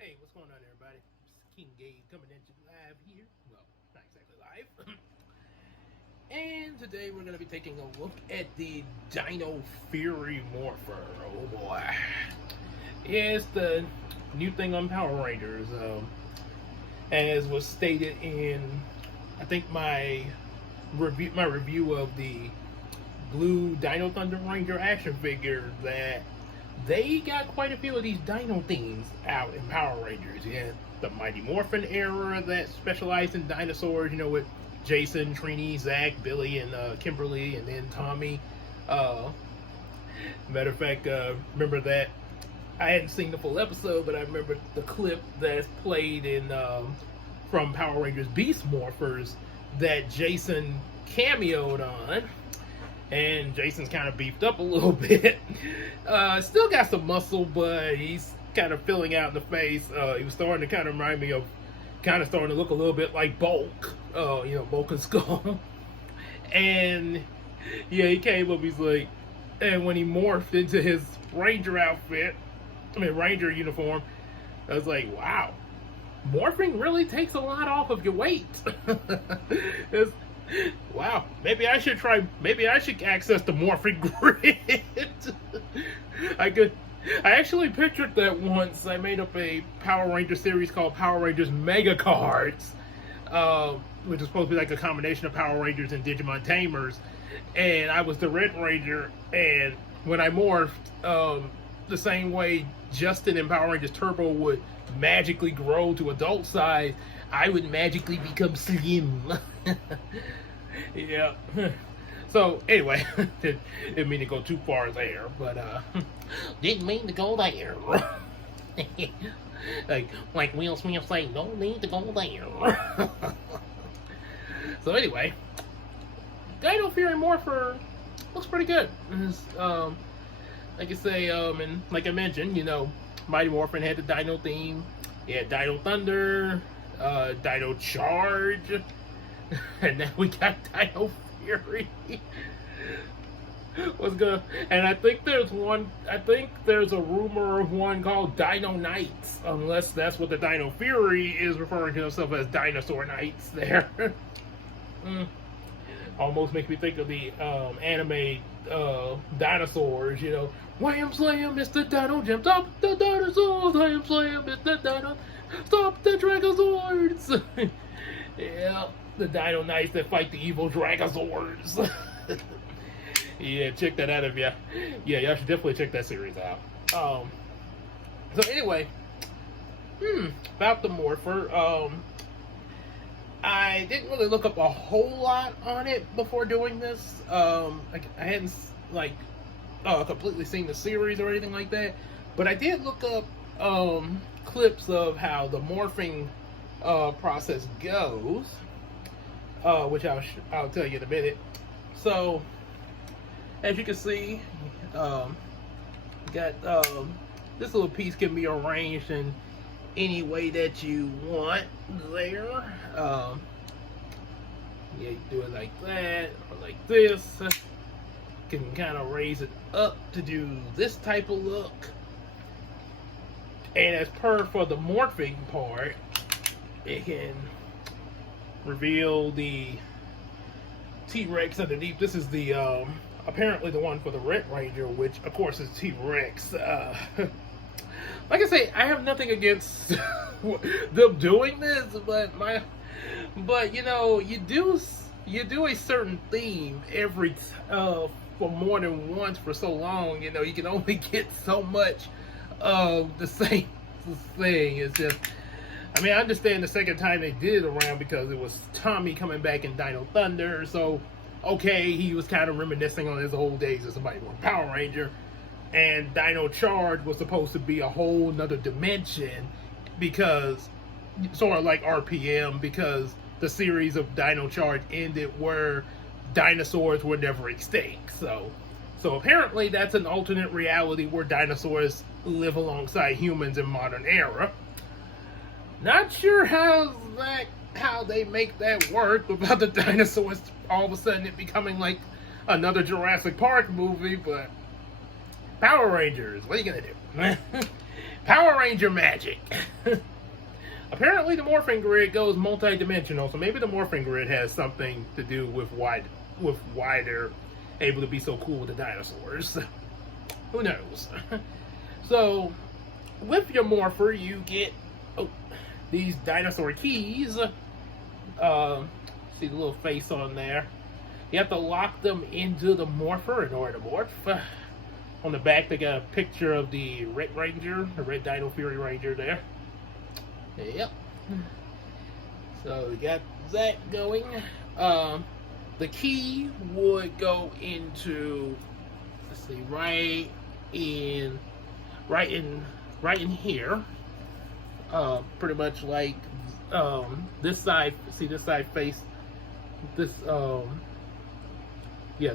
Hey, what's going on, everybody? It's King Gabe coming at you live here. Well, not exactly live. And today we're going to be taking a look at the Dino Fury Morpher. Oh boy. Yeah, it's the new thing on Power Rangers. As was stated in, I think, my review of the Blue Dino Thunder Ranger action figure, that they got quite a few of these dino themes out in Power Rangers. Yeah, the Mighty Morphin era that specialized in dinosaurs, with Jason, Trini, Zach, Billy, and Kimberly, and then Tommy. Matter of fact, remember that I hadn't seen the full episode, but I remember the clip that's played in from Power Rangers Beast Morphers that Jason cameoed on. And Jason's kind of beefed up a little bit. Still got some muscle, but he's kind of filling out in the face. He was starting to kind of remind me of, starting to look a little bit like Bulk. Bulk and Skull. And yeah, he came up, he's like, and when he morphed into his Ranger Ranger uniform, I was like, wow, morphing really takes a lot off of your weight. Wow, maybe I should access the morphing grid. I actually pictured that once. I made up a Power Ranger series called Power Rangers Mega Cards, which is supposed to be like a combination of Power Rangers and Digimon Tamers. And I was the Red Ranger, and when I morphed, the same way Justin in Power Rangers Turbo would magically grow to adult size, I would magically become slim. Yeah. So anyway, didn't mean to go too far there, but didn't mean to go there. like Will Smith say, no need to go there. So anyway, Dino Fury Morpher looks pretty good. Like I say, and like I mentioned, Mighty Morphin had the Dino theme. He had Dino Thunder, Dino Charge, and now we got Dino Fury. What's good? And I think there's a rumor of one called Dino Knights, unless that's what the Dino Fury is referring to himself as, Dinosaur Knights there. Almost makes me think of the anime dinosaurs, Wham slam, Mr. Dino, jump up the dinosaurs, wham slam, Mr. Dino, stop the Dragosaurs. Yeah, the Dino Knights that fight the evil Dragosaurs. Yeah, check that out y'all should definitely check that series out. So anyway, about the Morpher, I didn't really look up a whole lot on it before doing this. I hadn't completely seen the series or anything like that, but I did look up clips of how the morphing process goes, which I'll tell you in a minute. So as you can see, got this little piece can be arranged in any way that you want there. You do it like that or like this. You can kind of raise it up to do this type of look. And as per for the morphing part, it can reveal the T-Rex underneath. This is the apparently the one for the Red Ranger, which of course is T-Rex. Like I say, I have nothing against them doing this, but you do a certain theme every for more than once for so long. You can only get so much of the same thing. It's just, I understand the second time they did it around because it was Tommy coming back in Dino Thunder, so okay, he was kind of reminiscing on his old days as somebody more Power Ranger. And Dino Charge was supposed to be a whole nother dimension, because sort of like RPM, because the series of Dino Charge ended where dinosaurs were never extinct. So apparently that's an alternate reality where dinosaurs live alongside humans in modern era. Not sure how they make that work without the dinosaurs all of a sudden it becoming like another Jurassic Park movie, but Power Rangers, what are you gonna do? Power Ranger magic. Apparently the morphing grid goes multi-dimensional, so maybe the morphing grid has something to do with why they're able to be so cool with the dinosaurs. Who knows? So, with your morpher, you get these dinosaur keys. See the little face on there. You have to lock them into the morpher in order to morph. On the back, they got a picture of the Red Ranger, the Red Dino Fury Ranger there. Yep. So we got that going. The key would go into, let's see, right in here. Pretty much like this side. See this side face. This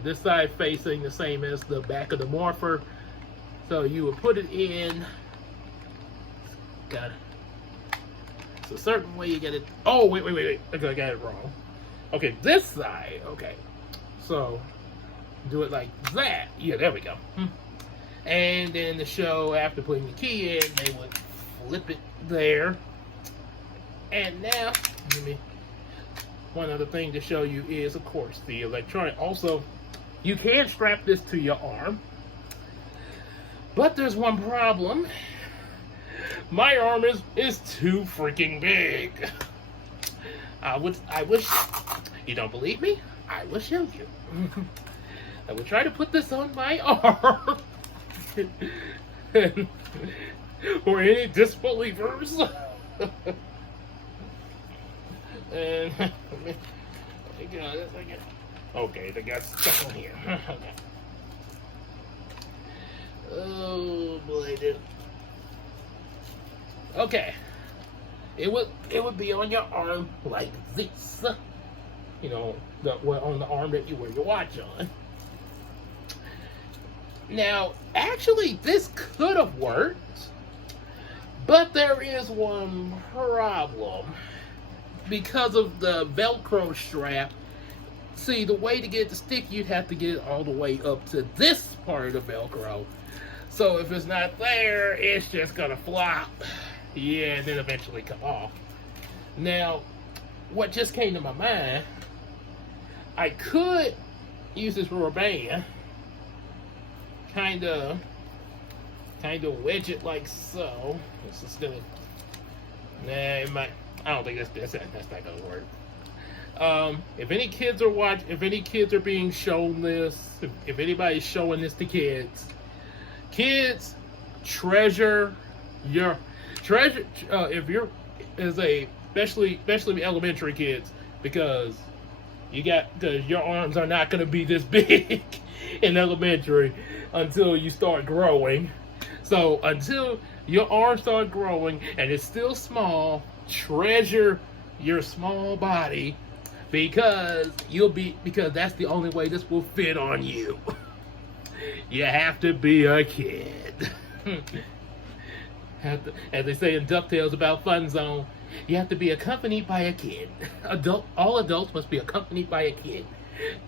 this side facing the same as the back of the morpher. So you would put it in. Got it. It's a certain way you get it. Oh, wait. Okay, I got it wrong. Okay, this side. Okay. So, do it like that. Yeah, there we go. And then the show, after putting the key in, they would flip it there. And now, one other thing to show you is, of course, the electronic. Also, you can strap this to your arm. But there's one problem. My arm is too freaking big. I wish, you don't believe me? I will show you. I will try to put this on my arm. For any disbelievers. And I got it. Okay, they got stuck on here. Okay. Oh boy, dude. Okay, it would be on your arm like this, you know, on the arm that you wear your watch on. Now, actually, this could have worked, but there is one problem because of the Velcro strap. See, the way to get it to stick, you'd have to get it all the way up to this part of the Velcro. So if it's not there, it's just gonna flop. Yeah, and then eventually come off. Now, what just came to my mind, I could use this rubber band, kind of wedge it like so. This is gonna, it might. I don't think that's not gonna work. If any kids are being shown this, if anybody's showing this to kids, treasure your. If you're especially elementary kids, because your arms are not going to be this big in elementary until you start growing. So until your arms start growing and it's still small, treasure your small body, because that's the only way this will fit on you. You have to be a kid. As they say in DuckTales about Fun Zone, you have to be accompanied by a kid. All adults must be accompanied by a kid.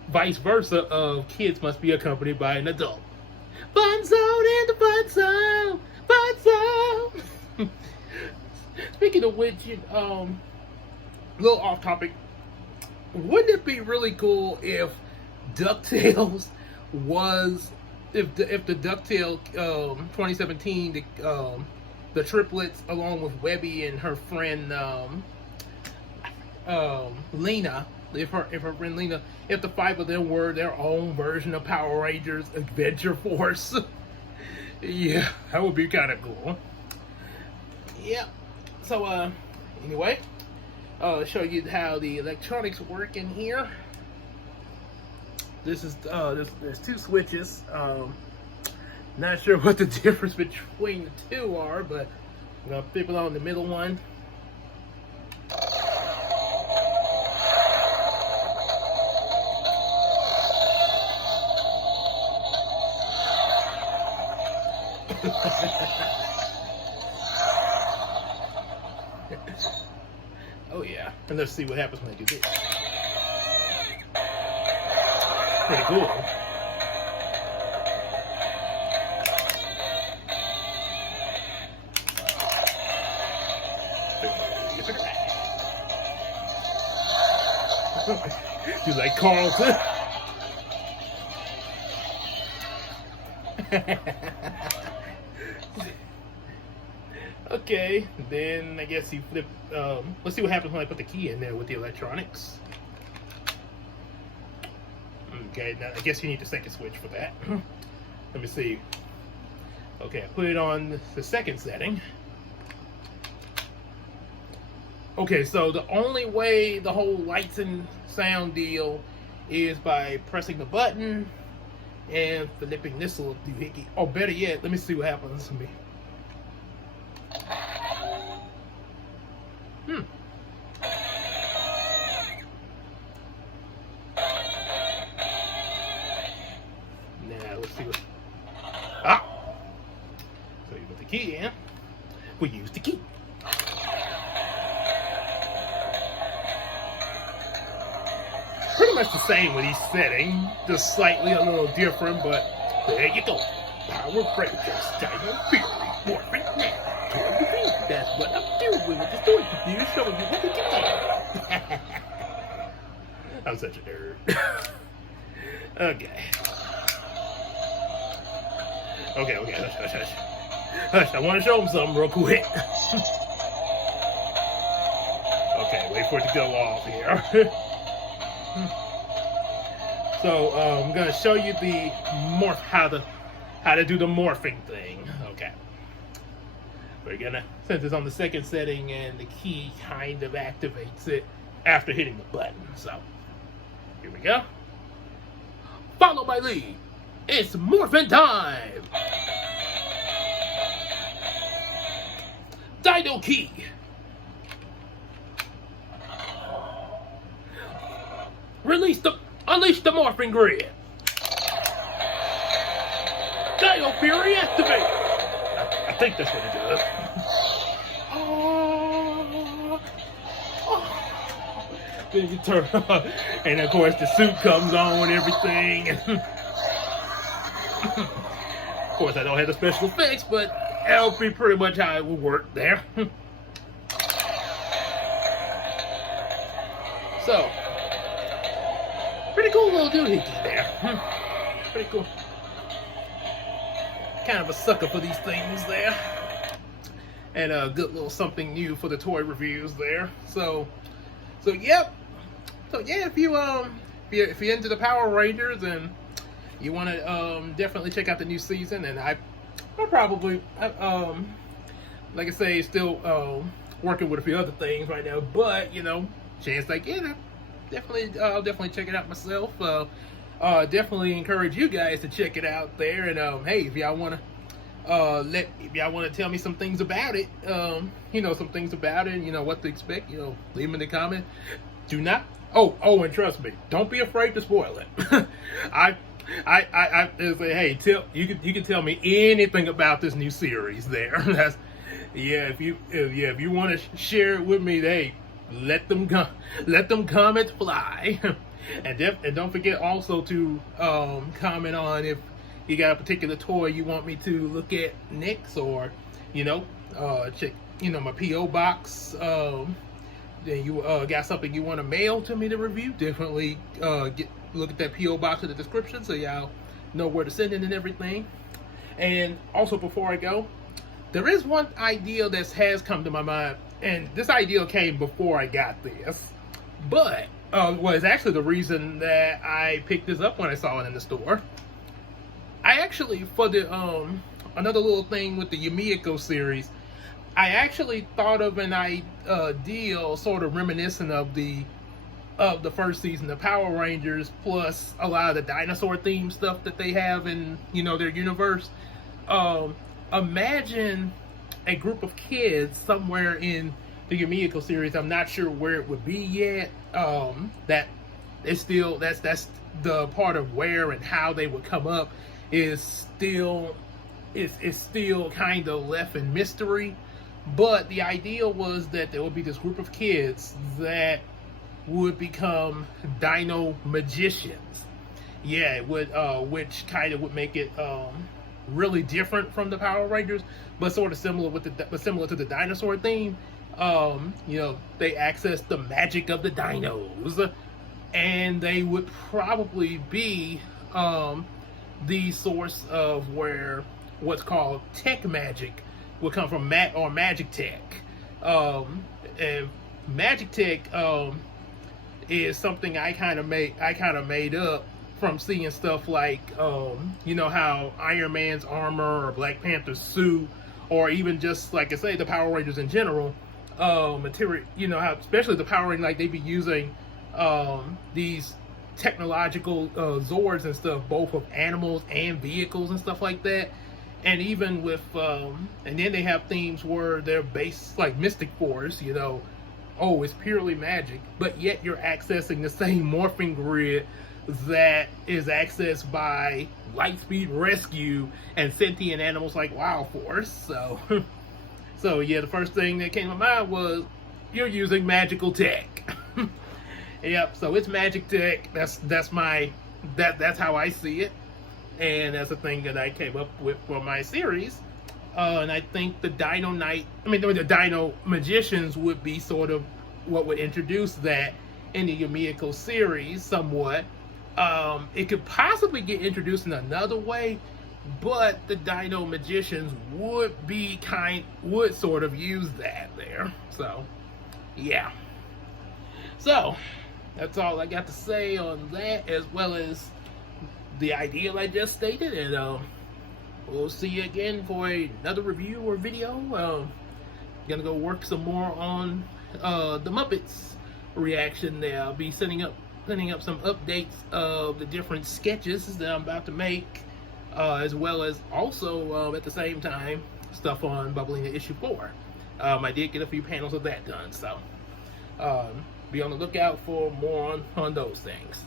Vice versa, kids must be accompanied by an adult. Fun Zone in the Fun Zone! Fun Zone! Speaking of which, a little off topic, wouldn't it be really cool if DuckTales was, if the DuckTales 2017, the triplets, along with Webby and her friend Lena, if her friend Lena, if the five of them were their own version of Power Rangers Adventure Force. Yeah, that would be kind of cool. Yeah. So anyway, show you how the electronics work in here. This is there's two switches. Not sure what the difference between the two are, but I'm gonna pick on the middle one. Oh yeah, and let's see what happens when I do this. Pretty cool. Do like Carlton. Okay, then I guess he flipped. Let's see what happens when I put the key in there with the electronics. Okay, now I guess you need the second switch for that. Let me see. Okay, I put it on the second setting. Okay, so the only way the whole lights and sound deal is by pressing the button and flipping this little doohickey. Or better yet, let me see what happens to me. Now let's see what. So you put the key in. We use the key. Pretty much the same with each setting, just slightly a little different, but there you go. Power Rangers, Dino Fury, Morphin now. That's what I'm doing with the story review, showing you what we can do. I'm such a nerd. Okay. Okay, hush. I want to show them something real quick. Okay, wait for it to go off here. So I'm gonna show you the how to do the morphing thing. Okay. We're gonna, since it's on the second setting and the key kind of activates it after hitting the button. So here we go. Follow my lead. It's morphin' time. Dino key. Unleash the morphing grid. Dino Fury activate. I think that's what it does. Then you turn, and of course the suit comes on and everything. Of course I don't have the special effects, but that'll be pretty much how it will work there. So, pretty cool little doohickey there. Pretty cool. Kind of a sucker for these things there. And a good little something new for the toy reviews there. So yep. So yeah, if you're into the Power Rangers and you want to definitely check out the new season, and I'll probably like I say, still working with a few other things right now, but you know, chance I get, I'll definitely check it out myself. Definitely encourage you guys to check it out there. And hey, if y'all want to tell me some things about it, you know, some things about it, and, you know, what to expect, you know, leave them in the comment. Do not. Oh, and trust me, don't be afraid to spoil it. I say, hey, you can tell me anything about this new series there. That's, yeah, if you want to share it with me, hey, let them comments fly. And don't forget also to comment on if you got a particular toy you want me to look at next, or you know, check, you know, my P.O. box. Then you got something you want to mail to me to review, definitely look at that P.O. box in the description so y'all know where to send it and everything. And also, before I go, there is one idea that has come to my mind, and this idea came before I got this, but was actually the reason that I picked this up when I saw it in the store. I actually, for the another little thing with the Yugioh series, I actually thought of an ideal sort of reminiscent of the first season of Power Rangers, plus a lot of the dinosaur themed stuff that they have in, you know, their universe. Imagine a group of kids somewhere in the Yugioh series. I'm not sure where it would be yet. That is still, that's the part of where and how they would come up is still kind of left in mystery. But the idea was that there would be this group of kids that would become dino magicians. Yeah, it would, which kind of would make it really different from the Power Rangers, but sort of similar to the dinosaur theme. You know, they access the magic of the dinos. and they would probably be the source of where what's called tech magic would come from, magic tech. And magic tech is something I kind of made up from seeing stuff like you know how Iron Man's armor or Black Panther's suit, or even just like I say the Power Rangers in general, material, you know how especially the Power Rangers, like they be using these technological Zords and stuff, both of animals and vehicles and stuff like that. And even with and then they have themes where they're based like Mystic Force, you know, oh, it's purely magic, but yet you're accessing the same morphing grid that is accessed by Lightspeed Rescue and sentient animals like Wild Force. So so yeah, the first thing that came to mind was you're using magical tech. Yep, so it's magic tech. That's how I see it, and that's the thing that I came up with for my series. And I think the the Dino Magicians would be sort of what would introduce that in the Yugioh series somewhat. It could possibly get introduced in another way, but the Dino Magicians would sort of use that there. So yeah. So that's all I got to say on that, as well as the ideal I just stated, and we'll see you again for another review or video. Gonna go work some more on the Muppets reaction there. I'll be sending up some updates of the different sketches that I'm about to make, as well as also at the same time stuff on Bubbling the issue 4. I did get a few panels of that done, so be on the lookout for more on those things.